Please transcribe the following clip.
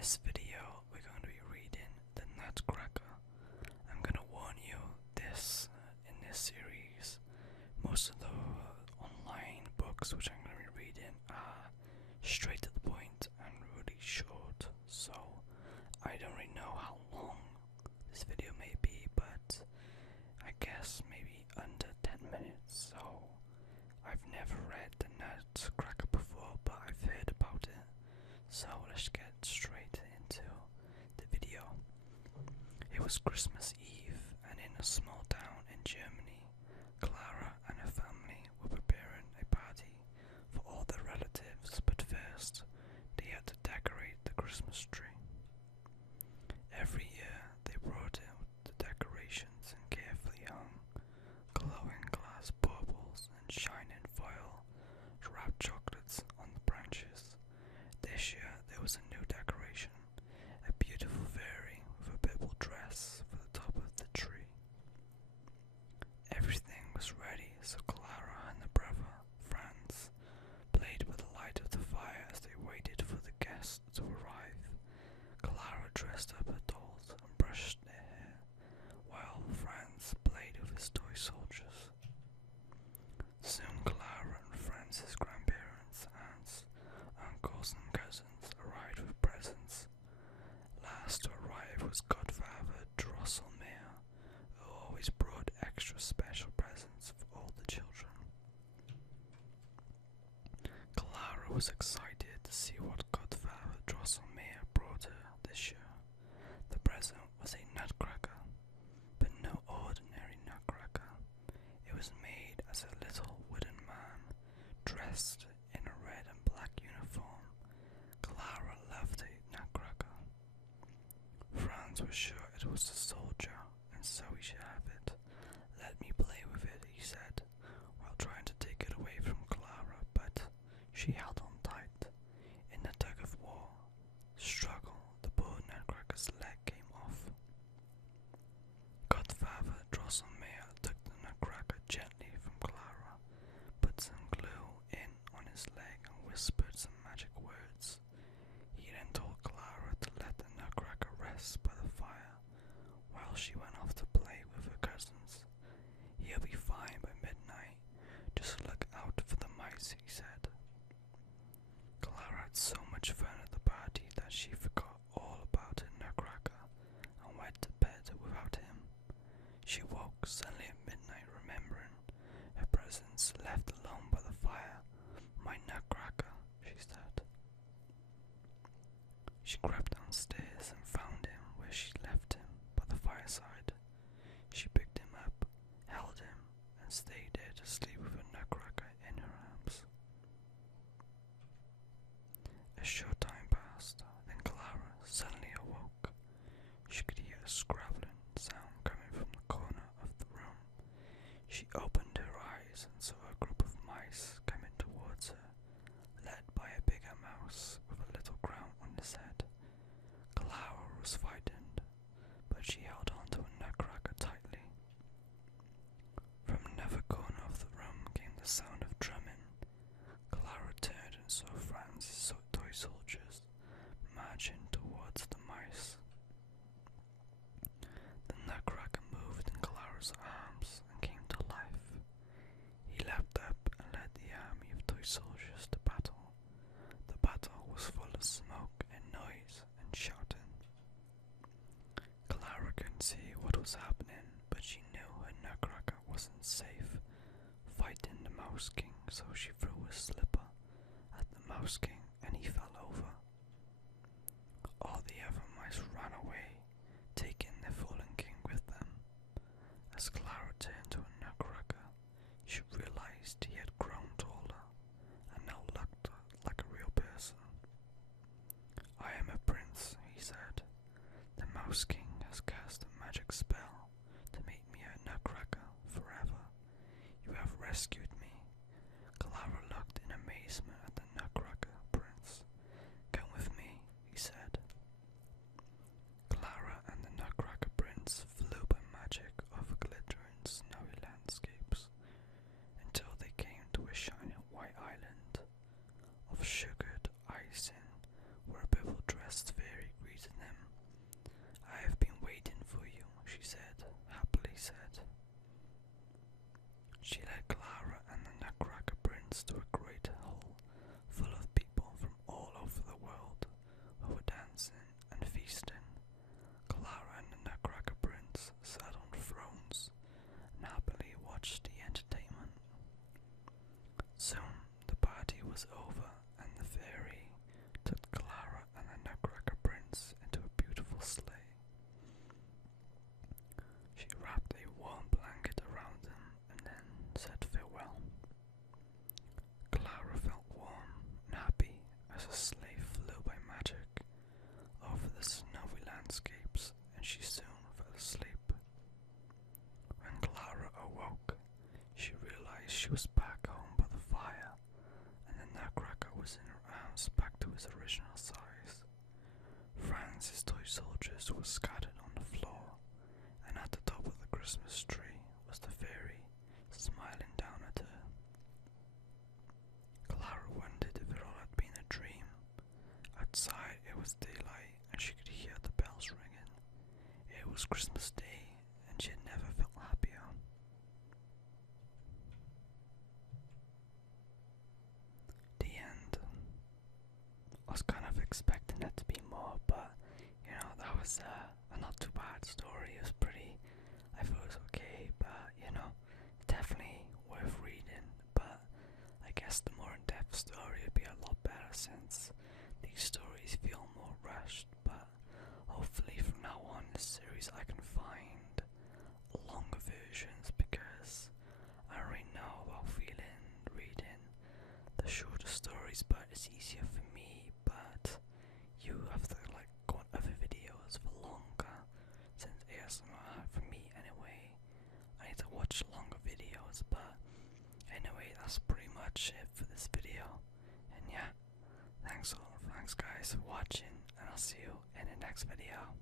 this video, we're going to be reading The Nutcracker. I'm going to warn you, in this series, most of the online books which I'm going to be reading are straight to the point and really short, so I don't really know how long this video may be, but I guess maybe under 10 minutes. So I've never read The Nutcracker before, but I've heard about it. So let's get straight into the video. It was Christmas Eve, and in a small town in Germany, Clara and her family were preparing a party for all their relatives, but first they had to decorate the Christmas tree. Every year they brought out the decorations and carefully hung glowing glass baubles and shining foil wrapped chocolates on the branches. This year there was a new decoration, a beautiful fairy with a purple dress for the top of the tree. Everything was ready, so Clara and her brother, Franz, played with the light of the fire as they waited for the guests to arrive. Clara dressed up her dolls and brushed their hair, while Franz played with his toy soldiers. Soon Clara and Franz's grandparents, aunts, uncles and cousins arrived with presents. Last to arrive was Godfather Drosselmeyer, who always brought extra special presents for all the children. Clara was excited to see what Godfather Drosselmeyer brought her this year. The present was a nutcracker, but no ordinary nutcracker. It was made as a little wooden man, dressed in a red and black uniform. Clara loved a nutcracker. Franz was sure it was a soldier, and so he should have it. "Let me play with it," he said, while trying to take it away from Clara, but she held on tight. In the tug-of-war struggle, the poor nutcracker's leg came off. Godfather Drosselmeyer took the nutcracker gently from Clara, put some glue in on his leg and whispered some magic words. He then told Clara to let the nutcracker rest by the fire while she went off to play with her cousins. "He'll be fine by midnight. Just look out for the mice," he said. Clara had so much fun at the party that she forgot all about her nutcracker and went to bed without him. She woke suddenly at midnight, remembering her presents left alone by the fire. "My nutcracker," she said. She crept downstairs and found him where she left him, by the fireside. She picked him up, held him, and stayed there to sleep with her nutcracker in her arms. A short time passed, then Clara suddenly awoke. She could hear a scrabbling sound coming from the corner of the room. She opened her eyes and saw a group of mice coming towards her, led by a bigger mouse with a little crown on his head. Clara was frightened, but she held on to her nutcracker tightly. From another corner of the room came the sound of drumming. Clara turned and saw Franz's toy soldiers marching towards the mice. The nutcracker moved in Clara's arms and came to life. He leapt up and led the army of toy soldiers to battle. The battle was full of smoke and noise and shouting. Clara couldn't see what was happening, but she knew her nutcracker wasn't safe fighting the Mouse King, so she threw a slipper at the Mouse King and he fell over. All the other mice ran away, taking the fallen king with them. As Clara turned to her nutcracker, she realized he had grown taller and now looked like a real person. "I am a prince," he said. "The Mouse King has cast a magic spell to make me a nutcracker forever. You have rescued me." Clara looked in amazement at the nutcracker prince. "Come with me," he said. Clara and the nutcracker prince flew by magic over glittering snowy landscapes until they came to a shining white island of sugared icing where a purple-dressed fairy entrance to a great hall full of people from all over the world who were dancing and feasting. Clara and the Nutcracker Prince sat on thrones and happily watched the entertainment. Soon the party was over, and the fairy took Clara and the Nutcracker Prince into a beautiful sleigh. She wrapped a warm blanket around them and then said farewell. Clara felt warm and happy as the sleigh flew by magic over the snowy landscapes, and she soon fell asleep. When Clara awoke, she realized she was back home by the fire, and the Nutcracker was in her arms back to his original size. Franz's toy soldiers were scattered on the floor, and at the top of the Christmas tree was the fairy, smiling down at her. Clara wondered if it all had been a dream. Outside it was daylight, and she could hear the bells ringing. It was Christmas Day, and she had never felt happier. The end. I was kind of expecting it to be more, but that was a not too bad story. It was I thought it was okay, but definitely worth reading. But I guess the more in-depth story would be a lot better since these stories feel more rushed. But hopefully from now on in this series I can find longer versions, because I already know about reading the shorter stories, but it's easier for me. But you have to go on other videos for longer, since ASMR for me anyway, I need to watch longer videos. But anyway, that's pretty much it for this video, and yeah, thanks guys for watching, and I'll see you in the next video.